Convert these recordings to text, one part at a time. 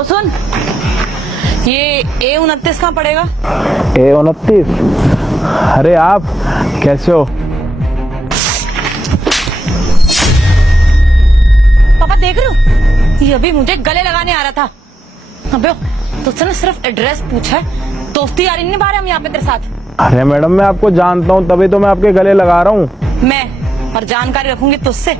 ओ सुन, ये A29 कहाँ पड़ेगा? A29? अरे आप कैसे हो? पापा देख रहे हो, ये अभी मुझे गले लगाने आ रहा था। अबे तुझसे ना सिर्फ एड्रेस पूछा है, दोस्ती यारी नहीं निभा रहे हम यहाँ पे तेरे साथ। अरे मैडम, मैं आपको जानता हूँ तभी तो मैं आपके गले लगा रहा हूँ। मैं और जानकारी रखूंगी तुझसे,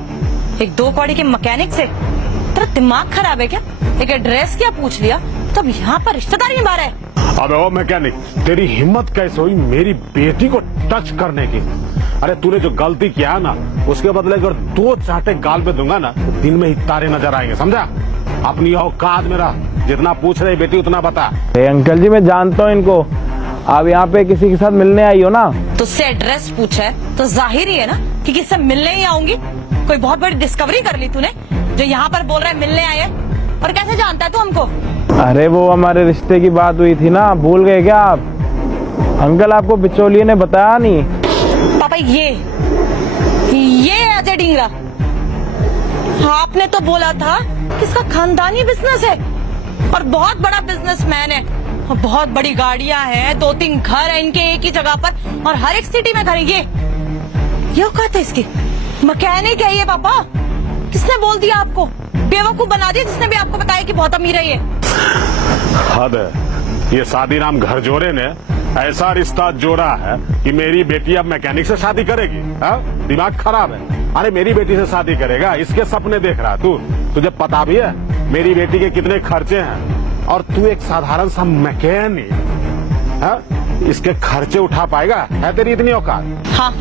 एक 2 कौड़ी के मैकेनिक से? तेरा दिमाग खराब है क्या? एक एड्रेस क्या पूछ लिया तब यहाँ पर रिश्तेदारी निभा रहा है? अबे ओ मैकेनिक, तेरी हिम्मत कैसे हुई मेरी बेटी को टच करने की? अरे तूने जो गलती किया ना, उसके बदले अगर 2 चाटे गाल पे दूंगा ना तो दिन में ही तारे नजर आएंगे, समझा? अपनी औकात में रह, जितना पूछ रही बेटी उतना बता। अंकल जी, मैं जानता हूँ इनको। आप यहाँ पे किसी के साथ मिलने आई हो ना? तुझसे एड्रेस पूछा है तो जाहिर ही है ना कि किससे मिलने ही आऊंगी। कोई बहुत बड़ी डिस्कवरी कर ली तूने जो यहाँ पर बोल रहा है मिलने आए है? और कैसे जानता है तू हमको? अरे वो हमारे रिश्ते की बात हुई थी ना, भूल गए क्या आप? अंकल आपको बिचौलिए ने बताया नहीं? पापा ये है अजय डिंगरा। आपने तो बोला था कि इसका खानदानी बिजनेस है और बहुत बड़ा बिजनेसमैन है और बहुत बड़ी गाड़ियां हैं, 2-3 घर है इनके एक ही जगह पर और हर एक सिटी में घर है। ये औकात है इसकी? मैकेनिक है ये पापा। किसने बोल दिया आपको? बेवकूफ बना दिया जिसने भी आपको बताया कि बहुत अमीर है ये। हद है, ये शादीराम घर जोड़े ने ऐसा रिश्ता जोड़ा है कि मेरी बेटी अब मैकेनिक से शादी करेगी? दिमाग खराब है। अरे मेरी बेटी से शादी करेगा, इसके सपने देख रहा तू? तुझे पता भी है मेरी बेटी के कितने खर्चे हैं? और तू एक साधारण सा मैकेनिक इसके खर्चे उठा पाएगा? है तेरी इतनी औकात? हाँ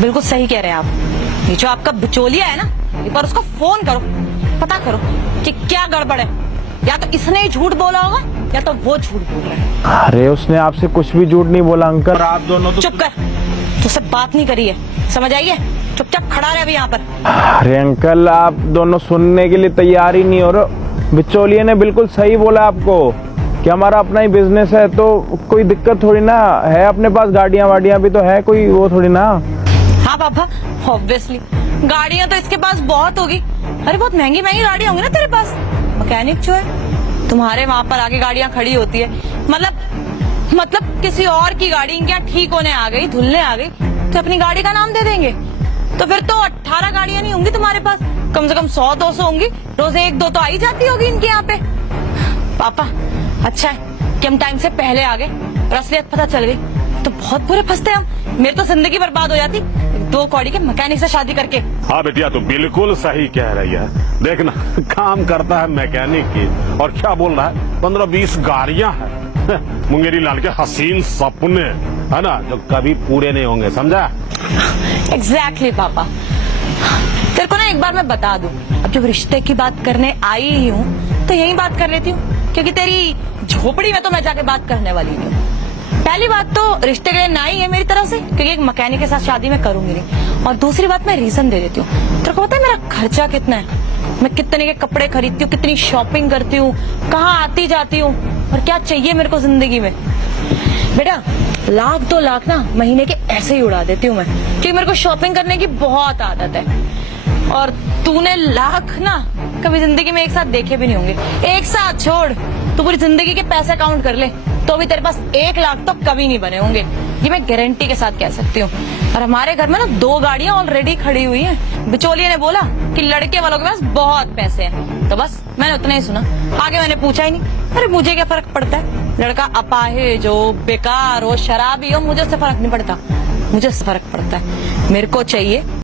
बिल्कुल सही कह रहे हैं आप। ये जो आपका बिचौलिया है ना, एक बार उसको फोन करो, पता करो कि क्या गड़बड़ है। या तो इसने ही झूठ बोला होगा या तो वो झूठ बोल रहा है। अरे उसने आपसे कुछ भी झूठ नहीं बोला अंकल। आप दोनों तो चुप कर, तुझसे बात नहीं करी है, समझ आई है? चुपचाप खड़ा रहे अभी यहाँ पर। अरे अंकल, आप दोनों सुनने के लिए तैयार ही नहीं हो रहे। बिचौलिए ने बिल्कुल सही बोला आपको कि हमारा अपना ही बिजनेस है, तो कोई दिक्कत थोड़ी ना है। अपने पास गाड़ियां वाड़ियां भी तो है, कोई वो थोड़ी ना। हाँ पापा, ऑब्वियसली गाड़ियां तो इसके पास बहुत होगी। अरे बहुत महंगी महंगी गाड़ियां होंगी ना तेरे पास। मैकेनिक जो है तुम्हारे वहां पर आगे गाड़ियां खड़ी होती है, मतलब किसी और की गाड़ी इनके यहाँ ठीक होने आ गई, धुलने आ गई तो अपनी गाड़ी का नाम दे देंगे। तो फिर तो 18 गाड़ियां नहीं होंगी तुम्हारे पास, कम से कम 100-200 होंगी। रोज 1-2 तो आई जाती होगी इनके यहाँ पे। पापा अच्छा है कि हम टाइम से पहले आ गए और असलियत पता चल गई तो बहुत बुरे फंसते हम। मेरी तो जिंदगी बर्बाद हो जाती 2 कौड़ी के मैकेनिक से शादी करके। हाँ बेटिया, तू बिल्कुल सही कह रही है। देखना, काम करता है मैकेनिक की और क्या बोल रहा है 15-20 गाड़ियां हैं। मुंगेरी लाल के हसीन सपने है ना, जो कभी पूरे नहीं होंगे, समझा? एग्जैक्टली पापा। तेरे को ना एक बार मैं बता दूं, अब जब रिश्ते की बात करने आई ही हूँ तो यही बात कर लेती हूँ, क्योंकि तेरी झोपड़ी में तो मैं जाके बात करने वाली नहीं हूँ। पहली बात तो रिश्ते के लिए ना ही है मेरी तरफ से, क्योंकि एक मैकेनिक के साथ शादी मैं करूंगी नहीं। और दूसरी बात, मैं रीजन दे देती हूँ। तेरे को पता है मेरा खर्चा कितना है? मैं कितने के कपड़े खरीदती हूँ, कितनी शॉपिंग करती हूँ, कहाँ आती जाती हूँ और क्या चाहिए मेरे को जिंदगी में। बेटा 1-2 लाख ना महीने के ऐसे ही उड़ा देती हूँ मैं, क्योंकि मेरे को शॉपिंग करने की बहुत आदत है। और तूने लाख ना कभी जिंदगी में एक साथ देखे भी नहीं होंगे। एक साथ छोड़, तू पूरी जिंदगी के पैसे काउंट कर ले तो भी तेरे पास 1 लाख तो कभी नहीं बने होंगे, ये मैं गारंटी के साथ कह सकती हूँ। और हमारे घर में ना 2 गाड़ियां ऑलरेडी खड़ी हुई हैं। बिचौलिए ने बोला कि लड़के वालों के पास बहुत पैसे हैं, तो बस मैंने उतना ही सुना, आगे मैंने पूछा ही नहीं। अरे मुझे क्या फर्क पड़ता है, लड़का अपाहिज हो, बेकार हो, शराबी हो, मुझे उससे फर्क नहीं पड़ता। मुझे फर्क पड़ता है, मेरे को चाहिए